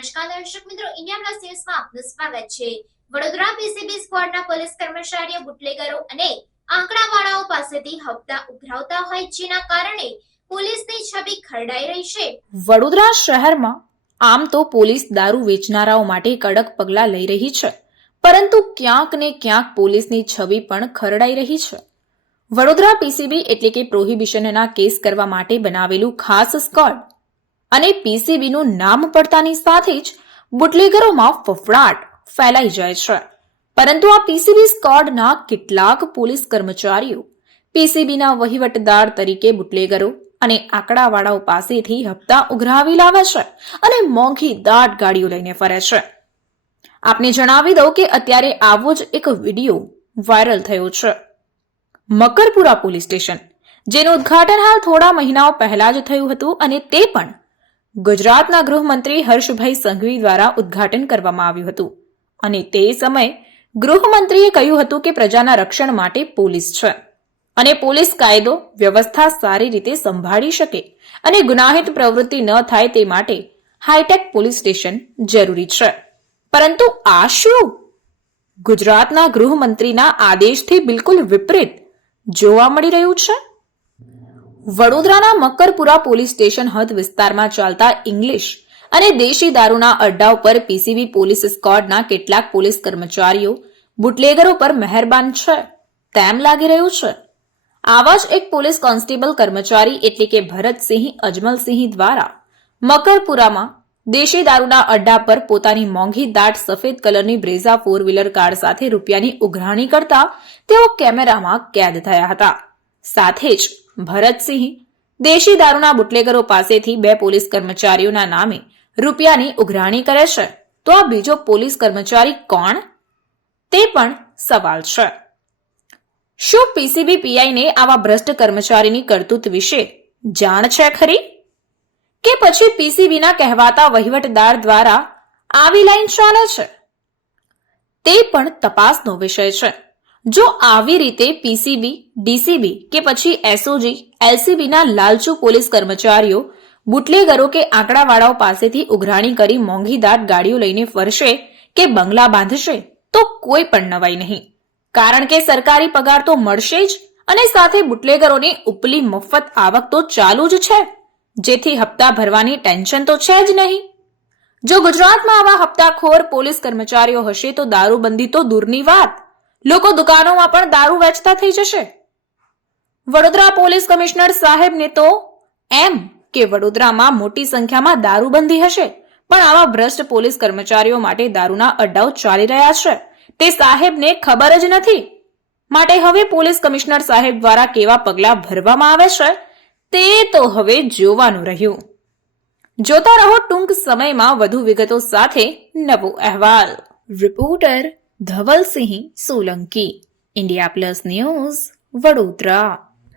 નમસ્કાર દર્શક મિત્રો, ઇન્ડિયા પ્લસ ન્યૂઝમાં આપનું સ્વાગત છે. વડોદરા પીસીબી સ્ક્વોડના પોલીસ કર્મચારીઓ, બુટલેગરો અને આંકડાવાળાઓ પાસેથી હપ્તા ઉઘરાવતા હોય જેના કારણે પોલીસની છબી ખરડાઈ રહી છે. વડોદરા શહેરમાં આમ તો પોલીસ દારૂ વેચનારાઓ માટે કડક પગલાં લઈ રહી છે, પરંતુ ક્યાંક ને ક્યાંક પોલીસની છબી પણ ખરડાઈ રહી છે. વડોદરા પીસીબી એટલે કે પ્રોહિબિશનના કેસ કરવા માટે બનાવેલું ખાસ સ્કોડ અને પીસીબીનું નામ પડતાની સાથે જ બુટલેગરોમાં ફફડાટ ફેલાઈ જાય છે. પરંતુ આ પીસીબી સ્કોડના કેટલાક પોલીસ કર્મચારીઓ પીસીબીના વહીવટદાર તરીકે બુટલેગરો અને આંકડાવાળાઓ પાસેથી હપ્તા ઉઘરાવી લાવે છે અને મોંઘી દાટ ગાડીઓ લઈને ફરે છે. આપને જણાવી દઉં કે અત્યારે આવો જ એક વીડિયો વાયરલ થયો છે. મકરપુરા પોલીસ સ્ટેશન, જેનું ઉદ્ઘાટન હાલ થોડા મહિનાઓ પહેલા જ થયું હતું અને તે પણ ગુજરાતના ગૃહમંત્રી હર્ષભાઈ સંઘવી દ્વારા ઉદ્ઘાટન કરવામાં આવ્યું હતું. અને તે સમયે ગૃહમંત્રીએ કહ્યું હતું કે પ્રજાના રક્ષણ માટે પોલીસ છે. અને પોલીસ કાયદો, વ્યવસ્થા સારી રીતે સંભાળી શકે અને ગુનાહિત પ્રવૃત્તિ ન થાય તે માટે હાઈટેક પોલીસ સ્ટેશન જરૂરી છે. પરંતુ આ શું? ગુજરાતના ગૃહમંત્રીના આદેશથી બિલકુલ વિપરીત જોવા મળી રહ્યું છે? વડોદરાના મકરપુરા પોલીસ સ્ટેશન હદ વિસ્તારમાં ચાલતા ઇંગ્લિશ અને દેશી દારૂના અડ્ડા ઉપર પીસીબી પોલીસ સ્કોડના કેટલાક પોલીસ કર્મચારીઓ બુટલેગરો પર મહેરબાન છે. તેમ લાગી રહ્યું છે. આવા જ એક પોલીસ કોન્સ્ટેબલ કર્મચારી એટલે કે ભરતસિંહ અજમલસિંહ દ્વારા મકરપુરામાં દેશી દારૂના અડ્ડા પર પોતાની મોંઘી દાટ સફેદ કલરની બ્રેઝા ફોર વ્હીલર કાર સાથે રૂપિયાની ઉઘરાણી કરતા તેઓ કેમેરામાં કેદ થયા હતા. સાથે જ ભરતસિંહ દેશી દારૂના બુટલેગરો પાસેથી બે પોલીસ કર્મચારીઓના નામે રૂપિયાની ઉઘરાણી કરે છે. તો આ બીજો પોલીસ કર્મચારી કોણ? તે પણ સવાલ છે. શું પીસીબી પીઆઈને આવા ભ્રષ્ટ કર્મચારીની કરતૂત વિશે જાણ છે ખરી? કે પછી પીસીબીના કહેવાતા વહીવટદાર દ્વારા આવી લાઈન ચાલે છે? તે પણ તપાસનો વિષય છે. જો આવી રીતે પીસીબી ડીસીબી કે પછી એસઓજી એલસીબીના લાલચુ પોલીસ કર્મચારીઓ બુટલેગરો કે આંકડાવાળાઓ પાસેથી ઉઘરાણી કરી મોંઘીદાટ ગાડીઓ લઈને ફરશે કે બંગલા બાંધશે, તો કોઈ પણ નવાઈ નહીં. કારણ કે સરકારી પગાર તો મળશે જ અને સાથે બુટલેગરોની ઉપલી મફત આવક તો ચાલુ જ છે. જેથી હપ્તા ભરવાની ટેન્શન તો છે જ નહીં. જો ગુજરાતમાં આવા હપ્તાખોર પોલીસ કર્મચારીઓ હશે તો દારૂબંધી તો દૂરની વાત. લોકો દુકાનોમાં પણ દારૂ વેચતા થઈ જશે? વડોદરા પોલીસ કમિશનર સાહેબને તો એમ કે વડોદરામાં મોટી સંખ્યામાં દારૂબંધી હશે, પણ આવા ભ્રષ્ટ પોલીસ કર્મચારીઓ માટે દારૂના અડ્ડાઓ ચાલી રહ્યા છે. તે સાહેબને ખબર જ નથી. માટે હવે પોલીસ કમિશનર સાહેબ દ્વારા કેવા પગલાં ભરવામાં આવે છે? તે તો હવે જોવાનું રહ્યું. જોતા રહો ટૂંક સમયમાં વધુ વિગતો સાથે નવો અહેવાલ. Reporter Dhavalsinh Solanki India plus news Vadodara